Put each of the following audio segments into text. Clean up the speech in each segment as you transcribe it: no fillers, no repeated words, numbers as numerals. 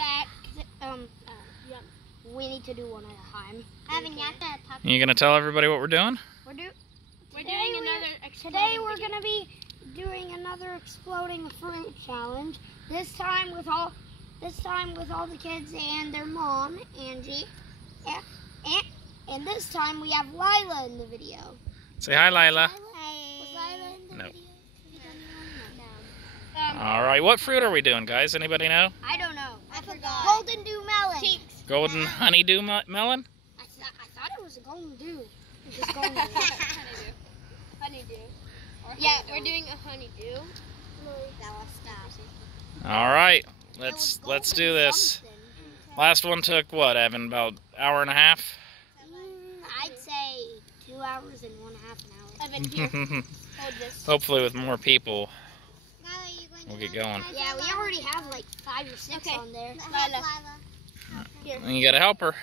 back. We need to do one at a time. You gonna tell everybody what we're doing? We're doing another. Today we're gonna be doing another exploding fruit challenge. This time with all the kids and their mom, Angie, and this time we have Lila in the video. Say hi, Lila. Hi. Was Lila in the video? No. All right, what fruit are we doing, guys? Anybody know? I don't know. I forgot. Golden Dew melon. Golden honeydew melon? I thought it was a golden dew. Just golden dew. Honeydew. Yeah, we're doing a honeydew. All right, let's do this. Last one took what, Evan? About an hour and a half? I'd say 2 hours and 1/2 an hour. Evan, here. Hold this. Hopefully with more people, we'll get going. Yeah, we already have like 5 or 6 on there. Here. And you gotta help her.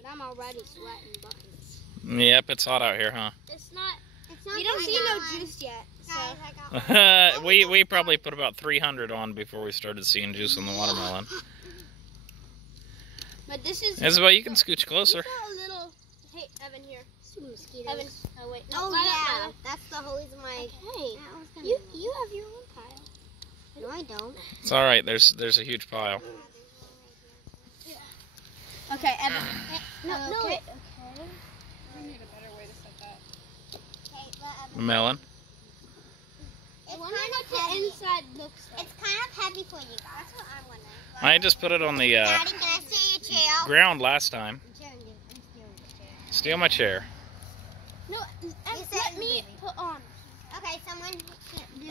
But I'm already sweating buckets. Yep, it's hot out here, huh? It's not. We don't see no juice yet. So. we probably put about 300 on before we started seeing juice on the watermelon. But this is. Isabel, you can scooch closer. A little. Hey, Evan, here. Mosquitoes. Evan. Oh wait. No, oh yeah, that's the whole reason why. Okay. You have your own pile. No, I don't. It's all right. There's a huge pile. Okay, Evan. No. Okay. We need a better way to set that. Melon. I wonder what the inside looks like. It's kind of heavy for you guys. That's what I'm wondering. I just put it on the Daddy, can I steal your chair? ground last time. I'm stealing your chair. Steal my chair. No, let me put on. Okay, someone.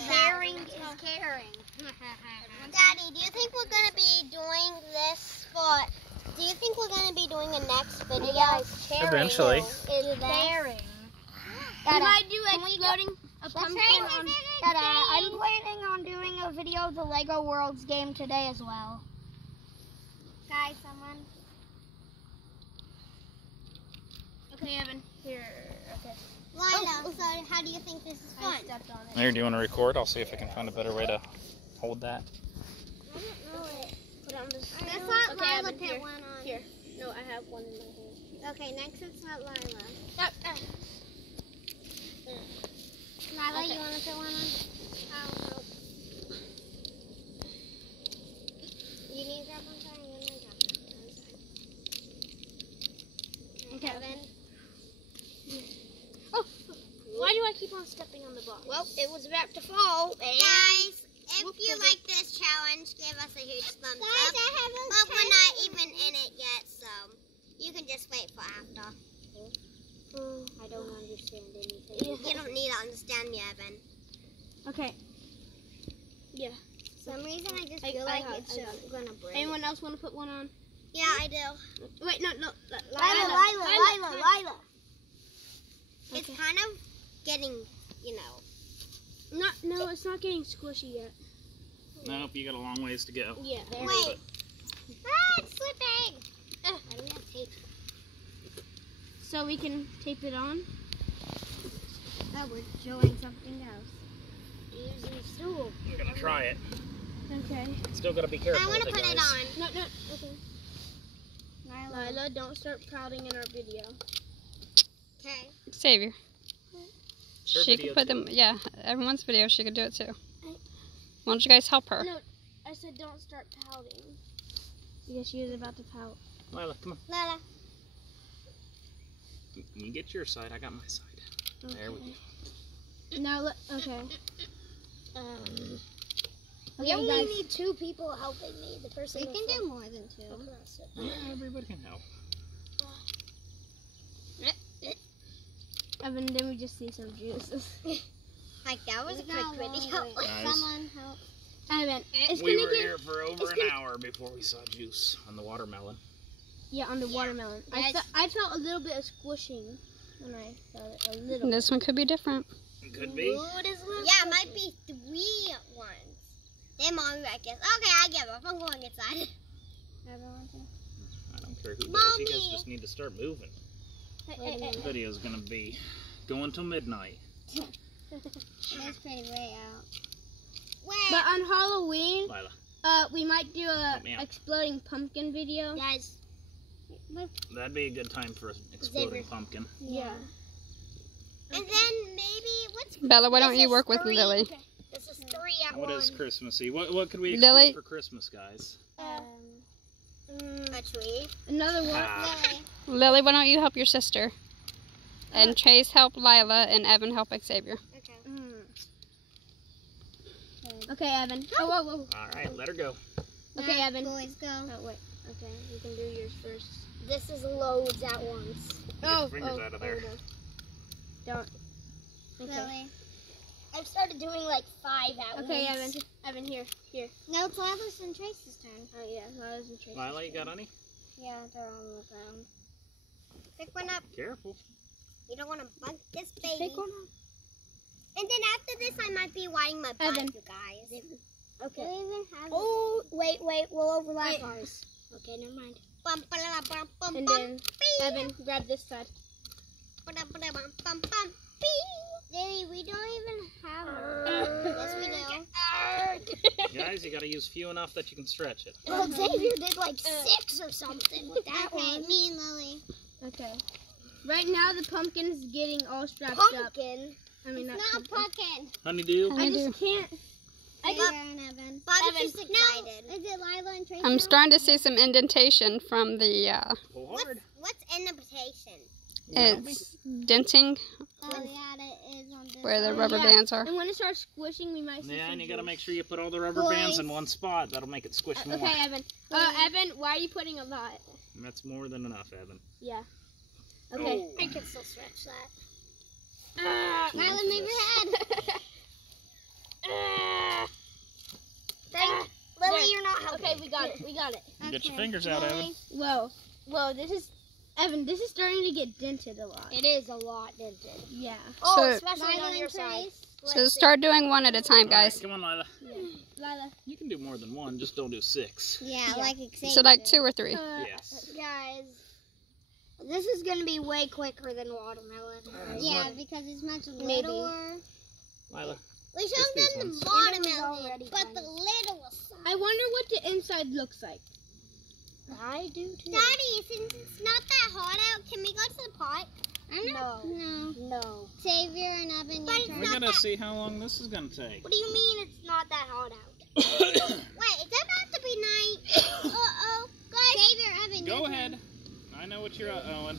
Sharing is caring. Daddy, do you think we're gonna be doing this for? Do you think we're gonna be doing a next video? Eventually. It's caring. We might do exploding a pumpkin on. I'm planning on doing a video of the Lego Worlds game today as well. Guys, someone. Okay, Evan. Here. Okay. Lila, so how do you think this is fun? I stepped on it. Here, do you want to record? I'll see if I can find a better way to hold that. I don't know it. Put it on this. Let's let Okay, Lila Evan, put here. one on. Here. No, I have one in my hand. Okay, next let's let Lila. Lila, Okay. you want to put one on? Oh, no. You need to grab one, sorry, you need to grab one. Okay. Evan. Oh, why do I keep on stepping on the box? Well, it was about to fall. And Guys, if you like this challenge, give us a huge thumbs up. But we're not even in it yet, so you can just wait for after. I don't understand anything. You don't need to understand me, Evan. Okay. Yeah. For some reason, I just I feel like got it's it. gonna break. Anyone else want to put one on? Yeah, I do. Wait, no. Lila. It's Okay. kind of getting, you know. No, it's not getting squishy yet. Nope, you got a long ways to go. Yeah. Wait. Ah, it's slipping. I don't have tape. So we can tape it on. Oh, we're showing something else. Using a stool. I'm gonna try it. Okay. Still gotta be careful. I want to with put it guys. on. No. Okay. Lila, don't start pouting in our video. Okay. Savior. Her She video could put too. them, yeah, everyone's video, she could do it too. Why don't you guys help her? No, I said don't start pouting. Because she was about to pout. Lila, come on. Lila. You get your side, I got my side. Okay. There we go. Now look. Okay. We only need 2 people helping me. The person. We can do more than 2. Yeah, everybody can help. Evan, then we just see some juice. Like that was a quick video. Guys. Someone help. Evan, it's We gonna were get here for over an hour before we saw juice on the watermelon. on the watermelon. I felt a little bit of squishing when I felt it. A little. This one could be different. It could be. Yeah, it might be 3 ones. Then Mommy might guess. Okay, I give up. I'm going inside. I don't care who does. Mommy. You guys just need to start moving. Hey. The video's gonna be going till midnight. That's pretty way out. But on Halloween, Lila. We might do a Help me out. exploding pumpkin video. Guys, That'd be a good time for an exploding pumpkin. Yeah. and then maybe what's Bella, why don't This you is work with 3. Lily? This is 3 at What once. is Christmassy? What could we Lily? explode for Christmas, guys? A tree. Another one. Ah. Lily. Lily, why don't you help your sister? And Chase help Lila, and Evan help Xavier. Okay. Okay, Evan. Oh, whoa, whoa. All right, let her go. Okay, Evan. Boys, go. Oh, wait. Okay, you can do yours first. This is loads at once. Get your fingers out of there. Don't. Okay. Lily. I've started doing like 5 at Okay, once. Evan. Evan, here. No, it's Lila's and Trace's turn. Oh, yeah. Lila's and Tracy. Lila, you got any? Yeah, they're on the ground. Pick one up. Careful. You don't want to bug this baby. Pick one up. And then after this, I might be wiping my butt, Evan. you guys. Okay. Do we even have Oh, wait, we'll overlap Wait. ours. Okay, never mind. bum, ba-da, bum, bum, And bum, then, bee. Evan, grab this side. Ba-da, ba-da, bum, bum, bum, bee. Lily, we don't even have her. Yes, we do. Guys, you got to use few enough that you can stretch it. Well, Xavier did like 6 or something with that Okay, one. me and Lily. Okay. Right now, the pumpkin's getting all strapped up. Pumpkin. I mean, It's not a pumpkin. Honeydew. I just can't. Sarah and Evan. Bobby's excited. No, is it Lila and Tracy? I'm starting to see some indentation from the, Pull hard. What's indentation? it's denting Oh, yeah, it is on this where the side. rubber Yeah. bands are. And when it starts squishing, we might see Yeah, some and you got to juice. make sure you put all the rubber bands in one spot. That'll make it squish more. Okay, Evan. Evan, why are you putting a lot? And that's more than enough, Evan. Yeah. Okay. Oh. I can still stretch that. Lila, move your head. Lily, you're not helping. Okay, we got it. We got it. Get your fingers out, Evan. Whoa. Whoa, this is... Evan, this is starting to get dented a lot. It is a lot dented. Yeah. Oh, So- especially on your side. So start doing one at a time, guys. Come on, Lila. Lila. You can do more than one. Just don't do 6. Yeah, like Xavier. So like 2 or 3. Yes. Guys, this is going to be way quicker than watermelon. Yeah, because it's much Maybe. littler. Lila. We Just showed these them ones. the It was watermelon, already but funny. the little was. I wonder what the inside looks like. I do too. Daddy, since it's not that hot out, can we go to the park? No. No. No. Xavier and Evan, But your it's turn. We're going to see how long this is going to take. What do you mean it's not that hot out? Wait, it's about to be night. Uh-oh. Guys. Xavier, Evan, Go your turn. ahead. I know what you're Owen.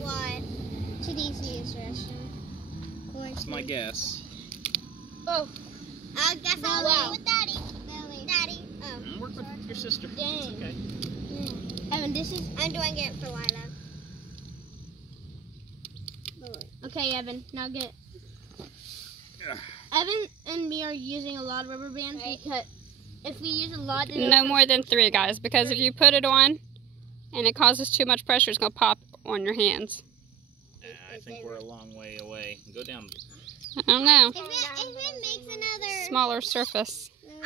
What? To DC's restroom. That's my guess. Oh, I guess I'll Wow. go with Daddy. Lily. Daddy. Oh. Work with your sister. Dang. It's okay. Evan, this is... I'm doing it for Lila. Okay, Evan, now get... Ugh. Evan and me are using a lot of rubber bands because if we use a lot... No more than 3, guys, because if you put it on and it causes too much pressure, it's going to pop on your hands. Yeah, I think we're a long way away. Go down. I don't know. If it makes another... Smaller surface. Guys,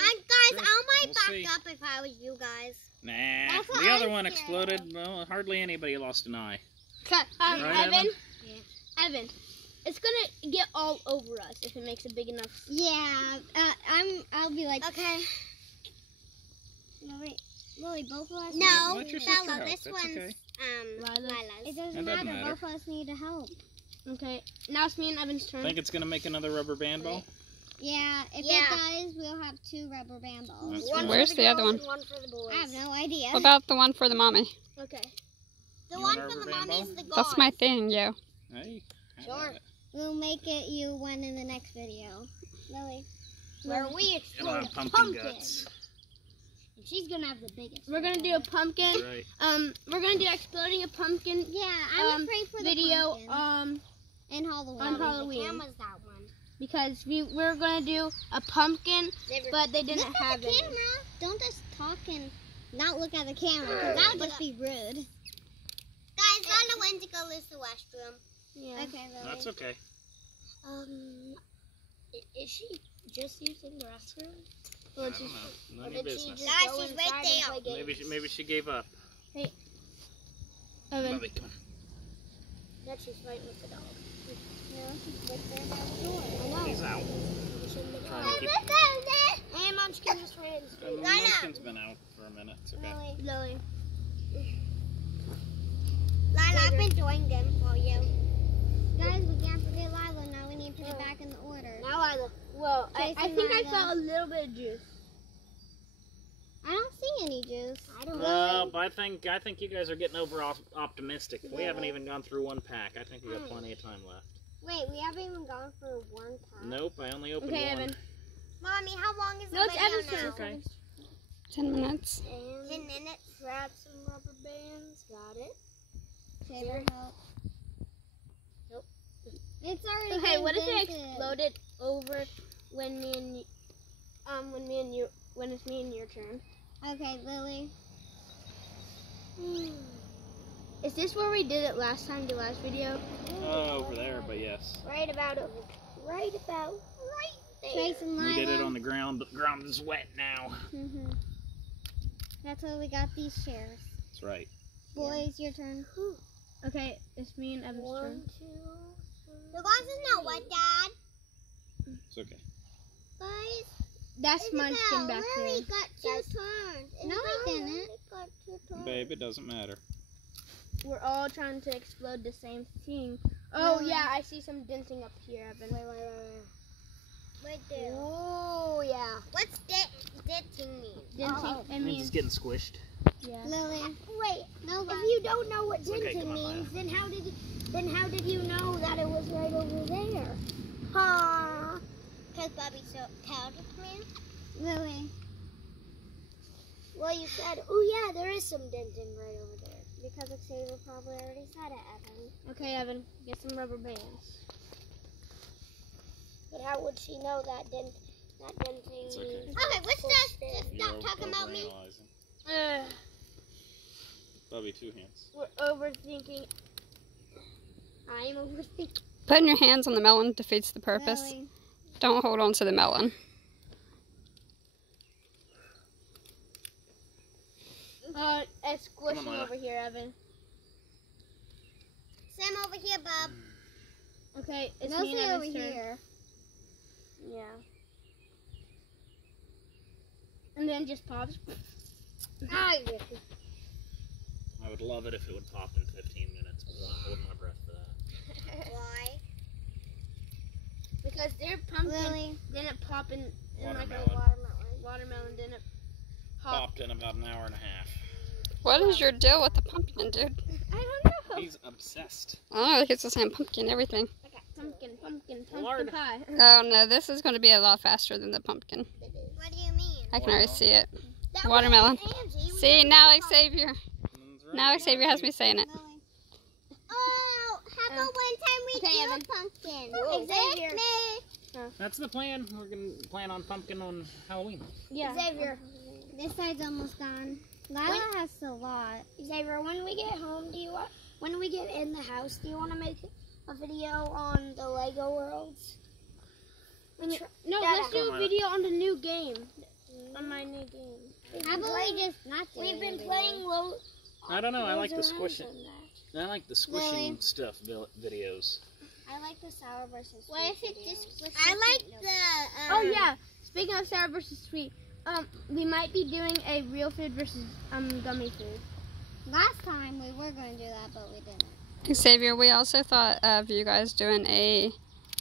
I might We'll back see. up if I was you guys. Nah, That's what the other I'm one scared exploded. Well, hardly anybody lost an eye. Evan, Right, Evan? Evan, it's gonna get all over us if it makes a big enough... Yeah, I'll be like... Okay. Lily, both of us... No, Let your sister Bella, help. this That's one's, okay. Lila's. It That doesn't doesn't matter. matter. Both of us need help. Okay, now it's me and Evan's turn. Think it's going to make another rubber band ball? Yeah, if Yeah. it does, we'll have 2 rubber band balls. That's One right. Where's for the other girls one? and one for the boys. I have no idea. What about the one for the mommy? Okay. The You one want a for the rubber band mommy's the god. That's my thing, yo. Hey. how Sure. about it? We'll make it you one in the next video. Lily. Where we It'll explode have a pumpkin guts. And she's going to have the biggest. We're gonna do a pumpkin. Right. We're gonna do exploding a pumpkin Yeah, I'm afraid for the video. pumpkin. And Halloween. on Halloween. Camera's that one. Because we're gonna do a pumpkin, Xavier, but they didn't Look have at the it. camera. Don't just talk and not look at the camera, because that would just be rude. Guys, Lana went to go use the restroom. Yeah. Okay, Lily. That's okay. Is she just using the restroom? I don't know. None of your Did she business. just Guys, go she's inside right and there. play games? Maybe she gave up. Evan. Bobby, come on. No, she's fighting with the dog. No, she's right there by the door. I know. He's out. We shouldn't have Trying gone. to keep, And Munchkin just ran straight. Munchkin's been out for a minute. It's okay. Lily. Lila, I've been doing them for you. Guys, we can't forget Lila. Now we need to put it back in the order. Now Lila. Well, I Chasing think I Lila. felt a little bit of juice. I don't see any juice. I don't know. But I think you guys are getting over optimistic. We haven't even gone through one pack. I think we got plenty of time left. Wait, we haven't even gone for one pack. Nope, I only opened Okay, one. Evan. Mommy, how long is No, the it's video Evan's now? turn. Okay. 10 minutes. And 10 minutes. grab some rubber bands. Got it. Saber help. Nope. It's already Okay, been what if it dented. exploded over when it's me and your turn? Okay, Lily. Is this where we did it last time, the last video? Over there, but yes. Right about over. Right about. Right there. Chasing Lila. We did it on the ground, but the ground is wet now. Mm-hmm. That's why we got these chairs. That's right. Boys, your turn. Okay, it's me and Evan's turn. 1, 2, 3. The glass is not wet, Dad. It's okay. Guys, That's Munchkin back there. Lily got 2 turns. No, he didn't. Lily got 2 turns. Babe, it doesn't matter. We're all trying to explode the same thing. Oh, No. yeah, I see some denting up here, Evan. Right there. Oh, yeah. What's denting mean? Denting, it It's means, just getting squished. yeah. Lily. Wait, No, if you don't know what okay, denting come on, means, then how did you know that it was right over there? Huh? Because Bobby told me. Lily. Well, you said, oh yeah, there is some denting right over there. Because Xavier probably already said it, Evan. Okay, Evan, get some rubber bands. But how would she know that denting It's okay. means? Okay, let's just You're stop talking about me. overanalyzing. Bobby, 2 hands. We're overthinking. I'm overthinking. Putting your hands on the melon defeats the purpose. Lily. Don't hold on to the melon. It's squishing Come on, Lila. over here, Evan. Sam over here, Bob. Okay, it's me Mostly and over Evan's turn. here. Yeah. And then just pops. I get you. I would love it if it would pop in 15 minutes, but I'm holding my breath for that. Why? Because their pumpkin Lily. didn't pop in like a Watermelon. watermelon didn't pop. Popped in about an hour and a half. What is your deal with the pumpkin, dude? I don't know. He's obsessed. Oh, it's the same pumpkin, everything. Pumpkin Lord. pie. Oh no, this is going to be a lot faster than the pumpkin. What do you mean? I can already see it. That Watermelon. was Angie. We See, were now talking about- Xavier. Now Xavier has me saying it. Lily. Oh, how about one time we Okay, do Evan. a pumpkin? Whoa. Xavier. That's the plan. We're going to plan on pumpkin on Halloween. Yeah. Xavier, This side's almost done. Lila has a lot. Xavier, when we get home, when we get in the house, do you want to make a video on the Lego worlds? No, Dada. let's do a video on the new game. On my new game. How about we just not do We've been anything? playing low. I don't know. I like the loads of rounds squishing. on that. I like the squishing Lily. stuff videos. I like the sour versus What if sweet it videos. just squishes? I like the. Oh yeah. Speaking of sour versus sweet, we might be doing a real food versus gummy food. Last time we were going to do that, but we didn't. Xavier, we also thought of you guys doing a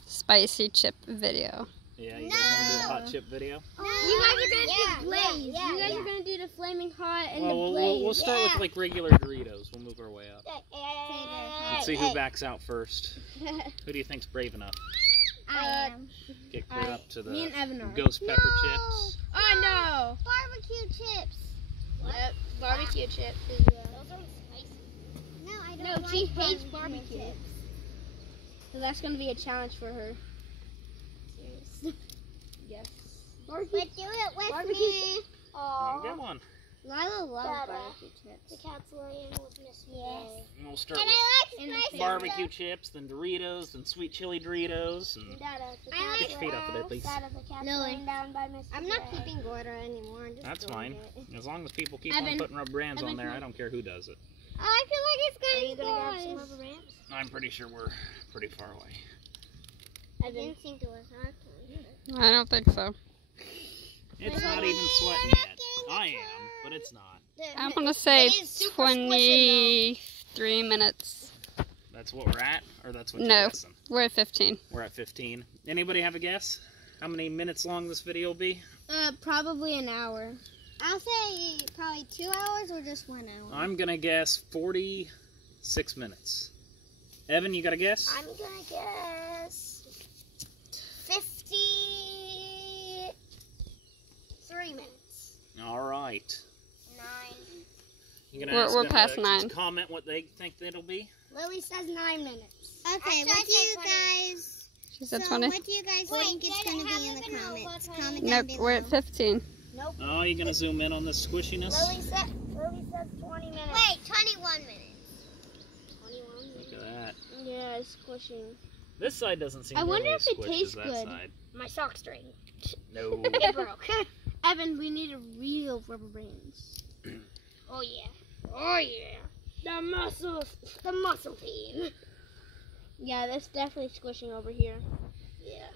spicy chip video. Yeah, you guys want to do a hot chip video? You guys are gonna Yeah, do Blaze. yeah, you guys yeah. are gonna do the flaming hot and Well, the Blaze. we'll start with like regular Doritos. We'll move our way up. Let's see who backs out first. Who do you think's brave enough? I am. Get clear up to Me the and Evan are. ghost pepper chips. Oh no! Barbecue chips. Yep, barbecue chips. Those are spicy. No, I don't No, like she hates barbecue barbecue. chips. So that's gonna be a challenge for her. Yes. But do it with Barbecue me. One good one. Lila loves Dada. barbecue chips. The cat's laying with Miss Yes. And we'll start And with I In the like spicy barbecue chips, then Doritos, then sweet chili Doritos, and Dada, the I cat's get your feet off of there, please. Dada, the cat's Lily. laying down by Mr. I'm not Gray. keeping order anymore. I'm just that's doing fine. it. As long as people keep Evan. on putting rubber bands on Evan, there, come I don't care who does it. Oh, I feel like it's Are going you to gonna grab some guys. rubber bands? I'm pretty sure we're pretty far away. I didn't think it was our turn. I don't think so. It's not even sweating yet. I am, but it's not. I'm gonna say It is super 23 minutes. That's what we're at, or that's what you're No, guessing? we're at 15. We're at 15. Anybody have a guess? How many minutes long this video will be? Probably an hour. I'll say probably 2 hours or just 1 hour. I'm gonna guess 46 minutes. Evan, you got a guess? I'm gonna guess 53 minutes. All right. 9. You gonna We're ask them past to 9. comment what they think it'll be? Lily says 9 minutes. Okay, Actually, what I do you said 20. guys? She said So 20. what do you guys think it's going to be in the comments? Comment down Nope, below. we're at 15. Oh, you gonna zoom in on the squishiness? Lily says 20 minutes. Wait, 21 minutes. 21. Look at that. Yeah, it's squishing. This side doesn't seem I wonder nearly if as it squished tastes as that good. side. My sock string. No. It broke. Evan, we need a real rubber bands. Oh yeah. Oh yeah. The muscle team. Yeah, that's definitely squishing over here. Yeah.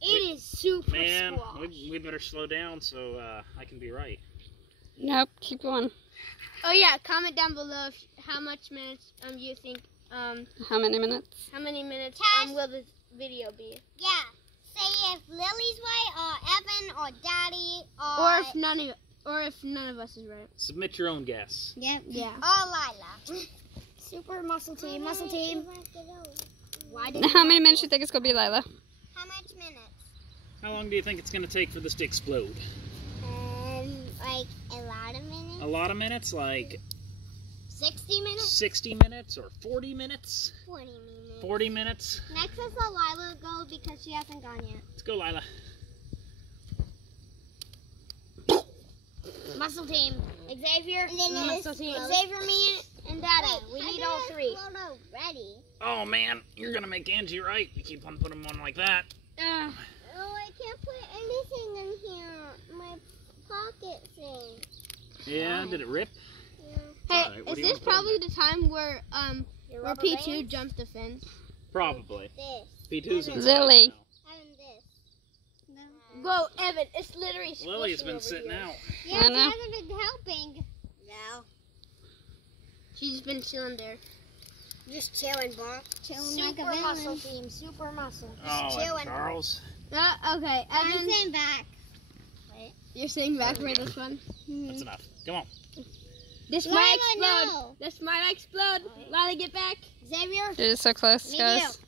It is super Man, squash. we better slow down so I can be right. Nope, keep going. Oh yeah, comment down below how much minutes you think How many minutes? how many minutes Cash. will this video be? Yeah. Say if Lily's right, or Evan, or Daddy, Or if none of us is right. Submit your own guess. Yep. Yeah. or Lila. Super muscle team. Muscle team. Why did How many minutes do you think it's gonna be, Lila? How much minutes? How long do you think it's gonna take for this to explode? Like a lot of minutes. A lot of minutes? Like 60 minutes? 60 minutes or 40 minutes? 40 minutes. 40 minutes? Next is Lila go because she hasn't gone yet. Let's go, Lila. muscle team? Xavier. Muscle team. Xavier, me, and Dada. We need all 3. Ready. Oh man, you're gonna make Angie right. You keep on putting them on like that. Oh, I can't put anything in here. My pocket thing. Yeah, did it rip? Hey, Alright, what is do you this wanna put probably the time where Your where rubber P2 band? jumped the fence? Probably. This. P2's in Lily. Having this. Whoa, Evan, it's literally squishing Lily's been over sitting here. out. Yeah, I she know. hasn't been helping. No. She's been chilling there. Just chilling, bro. Chilling like a Super muscle villain. team. Super muscle. Oh, chilling. and Charles. Okay, I'm Evan, staying back. you're sitting back for this one. That's enough. Come on. This Lila, might explode. no. This might explode. Lila, get back. Xavier. It is so close, Me guys.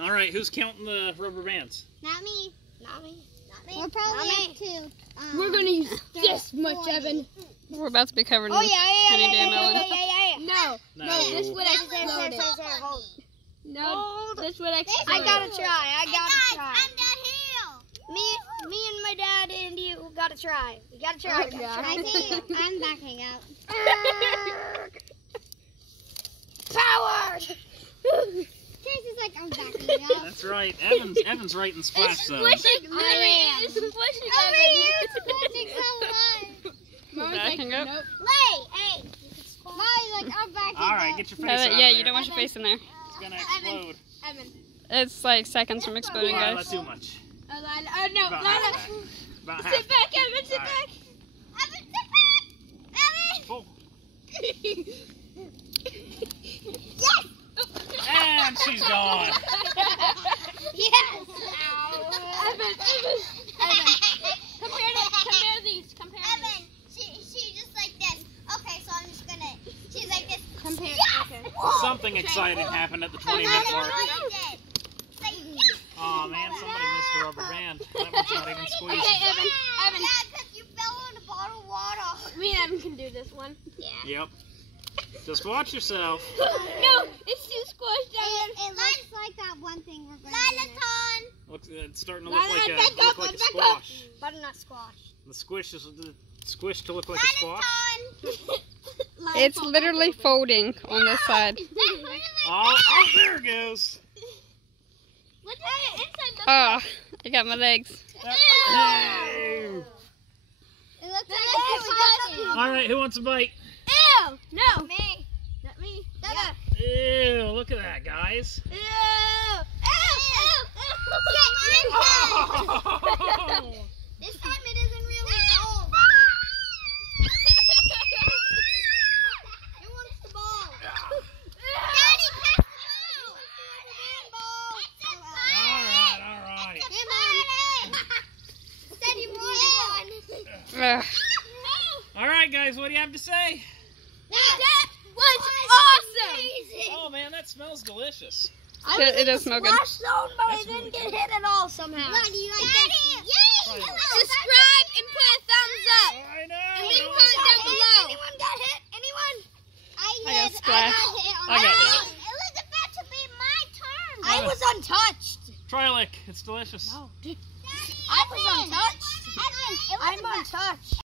All right, who's counting the rubber bands? Not me. Not me. Not me. We're probably Not me. up to. We're gonna use this much, 40. Evan. We're about to be covered in Oh yeah, Honeydew melon. No, No. no, this would There, explode it. hold. No, this would explode I gotta it. try. I gotta Guys, try. I'm down here. Me and my dad and you gotta try. We gotta try. Oh, Gotta God. try. I think I'm backing up. Power! Casey's like, I'm backing up. That's right. Evan's right in splash zone. Squishing, I literally, am. it's squishing Over Evan. here, it's squishing so much. Mama's Backing up. nope. Hey! Molly's like, I'm backing All right, up. get your face out of Yeah, there. you don't want your face in there. It's gonna explode. Evan. It's like seconds from exploding, Lila, guys. too much. Oh, Lila. Oh, no, About Lila. half back. About half Sit back, Evan, sit All back. Evan, sit back. Full. And she's gone. Yes! Evan. Compare these. Compare Evan, she just like this. Okay, so I'm just gonna. She's like this. these. Compare. Okay. Something exciting happened at the 20-minute mark. Oh man, somebody missed a rubber band. That one's not even squeezed. Okay, Evan. Yeah, because you fell in a bottle of water. Me and Evan can do this one. Yep. Just watch yourself. No, it's too squished, Evan. It looks like that one thing we're going to Lila's do. on. Looks, it's starting to Lila, look like back a up, back up. squash. Butternut squash. The squish is squished to look like a Lila's squash. on. It's literally folding on this side. Oh, there it goes. Look at it inside the Oh, I got my legs. Hey. It looks like it's squishing. All right, who wants a bite? Ew! No! Me. Not me. Yeah. Ew, look at that, guys. Ew! Ew! Ew! This time it isn't really ball, Who wants the ball? Daddy, pass the ball. It's a Alright. Said he wanted one. Ugh. Alright, guys, what do you have to say? That was awesome. Oh, man, that smells delicious. It does smell good. Splash zone, but I That's didn't really get hit at all somehow. What do you like this? Yay! Subscribe and put a thumbs up. I know. And leave a comment down below. Anyone got hit? Anyone? I got splashed. I got hit. It was about to be my turn. I was untouched. Try a lick. It's delicious. I was untouched. I'm untouched.